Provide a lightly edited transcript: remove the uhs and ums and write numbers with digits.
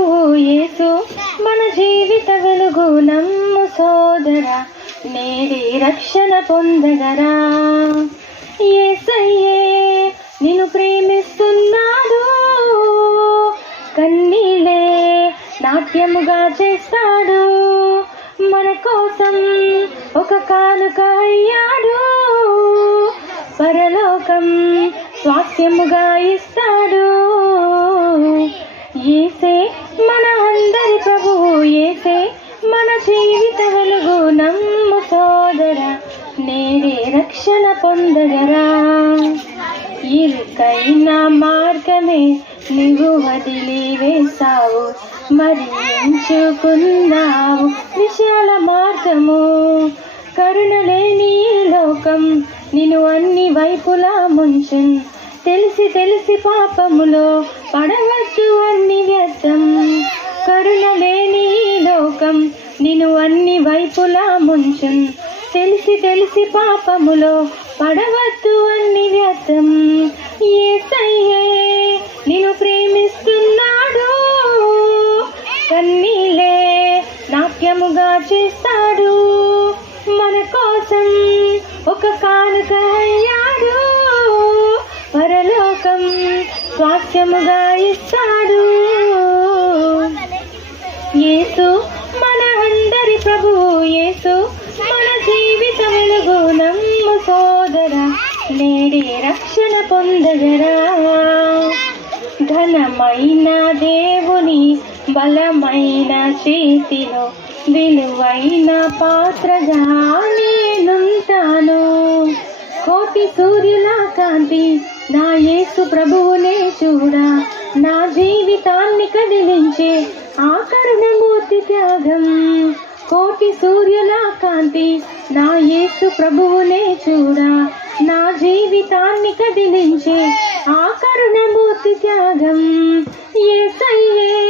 ప్రభువు యేసు మన జీవిత వెలుగు నమ్ము సోదరా నేడే రక్షణ పొందగరా. యేసయ్యే నిన్ను ప్రేమిస్తున్నాడు, కన్నీలే నాట్యముగా చేస్తాడు, మన కోసం ఒక కానుక అయ్యాడు, పరలోకం స్వాస్థ్యముగా ఇస్తాడు. యేసే మన అందరి ప్రభువు, యేసే మన జీవిత వెలుగు నమ్ము సోదరా నేడే రక్షణ పొందగరా. ఇరుకైన మార్గమే నీవు వదిలి వేసావు, మరి ఎంచుకున్నావు విశాల మార్గము. కరుణ లేని లోకం నిన్ను అన్ని వైపులా ముంచున్, తెలిసి తెలిసి పాపములో పడవచ్చు అన్ని వ్యర్థం. కరుణ లేని లోకం నిన్ను అన్ని వైపులా ముంచున్, తెలిసి తెలిసి పాపములో పడవద్దు అన్ని వ్యర్థం. యేసయ్యే నిన్ను ప్రేమిస్తున్నాడు, కన్నీలే నాట్యముగా చేస్తాడు, మన కోసం ఒక కానుక అయ్యాడు, పరలోకం స్వాస్థ్యముగా ఇస్తాడు. యేసు మన అందరి ప్రభువు, యేసు మన జీవిత వెలుగు నమ్ము సోదరా నేడే రక్షణ పొందగరా. ఘనమైన దేవుని బలమైన చేతిలో విలువైన పాత్రగా నేనుంటాను. కోటి సూర్యుల కాంతి నా యేసు ప్రభువునే చూడా, నా జీవితాన్ని కదిలించే ఆ కరుణమూర్తి త్యాగం. కోటి సూర్యుల కాంతి నా యేసు ప్రభువునే చూడా, నా జీవితాన్ని కదిలించే ఆ కరుణమూర్తి త్యాగం. యేసయ్యే